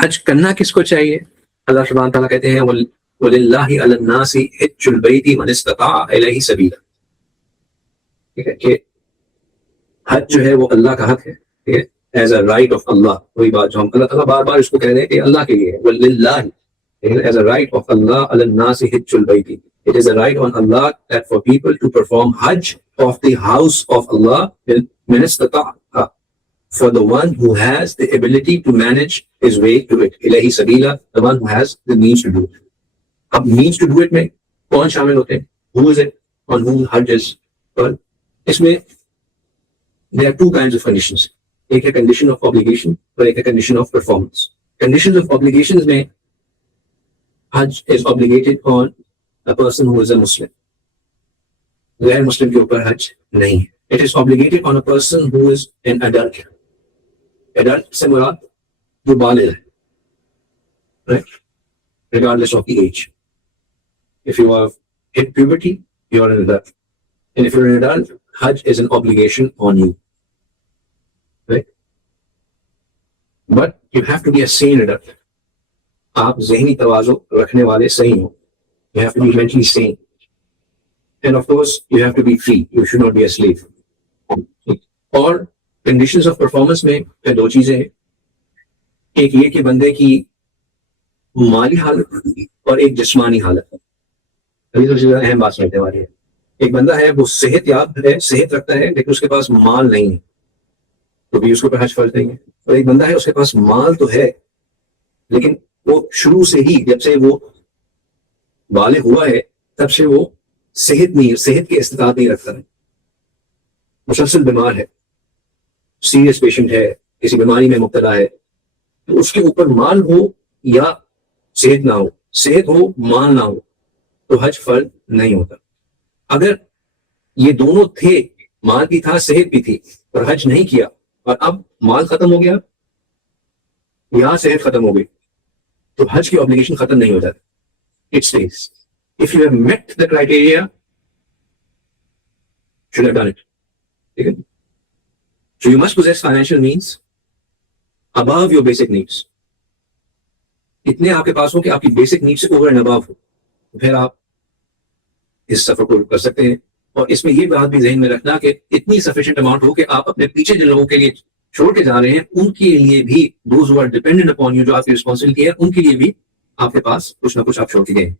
हज करना किसको चाहिए? अल्लाह सुब्हानहू तआला कहते हैं वलिल्लाहि अलन्नासि हिज्जुल बैति मन इस्तताअ इलैहि सबीला। ठीक है कि हज जो है वो अल्लाह का हक है, ठीक है, एज अ राइट ऑफ अल्लाह। वही बात जो हम अल्लाह ताला बार बार इसको कह रहे हैं कि अल्लाह के लिए है, वलिल्लाहि, as a right of Allah अलन्नासि हिज्जुल बैति। It is a right on Allah that for people to perform Hajj of the house of Allah min istata'a, for the one who has the ability to manage his way to it, ilahi sabila, the one who has the means to do it. अब means to do it में कौन शामिल होते हैं? Who is it on whom Hajj is? और इसमें there are two kinds of conditions. एक है condition of obligation और एक है condition of performance. Conditions of obligations में Hajj is obligated on a person who is a Muslim. गैर मुस्लिम के ऊपर हज नहीं है. It is obligated on a person who is an adult. Adult से मुराद जो बालिग है, right? Regardless of the age. If you have hit puberty, you are an adult. And if you're an adult, Hajj is an obligation on you. Right? But you have to be a sane adult. आप ज़हनी तवाज़ो रखने वाले सही हो. You have to be mentally sane. And of course, you have to be free. You should not be a slave. और conditions of performance में फिर दो चीजें हैं. एक ये कि बंदे की माली हालत और एक जिस्मानी हालत. अभी सबसे ज्यादा अहम बात समझने वाली है. एक बंदा है वो सेहतयाब है, सेहत रखता है, लेकिन उसके पास माल नहीं है, तो भी उसके ऊपर हज फर्ज नहीं है. और एक बंदा है उसके पास माल तो है, लेकिन वो शुरू से ही जब से वो बालिग हुआ है तब से वो सेहत की इस्तिताअत नहीं रखता है, मुसलसल बीमार है, सीरियस पेशेंट है, किसी बीमारी में मुब्तला है, तो उसके ऊपर माल हो या सेहत ना हो, सेहत हो माल ना हो, तो हज फर्ज नहीं होता. अगर ये दोनों थे, माल भी था सेहत भी थी, और हज नहीं किया और अब माल खत्म हो गया या सेहत खत्म हो गई, तो हज की ऑब्लिगेशन खत्म नहीं हो जाती. It stays. If you have met the criteria, should have done it. Okay? So you must possess financial means above your basic needs. इतने आपके पास हो कि आपकी बेसिक नीड्स से ओवर एंड अबव हो, फिर आप इस सफर को कर सकते हैं. और इसमें ये बात भी ज़हन में रखना कि इतनी सफिशिएंट अमाउंट हो कि आप अपने पीछे जिन लोगों के लिए छोड़ के जा रहे हैं उनके लिए भी, those who are dependent upon you, जो आपकी रिस्पॉन्सिबिलिटी है, उनके लिए भी आपके पास कुछ ना कुछ आप छोड़ के गए.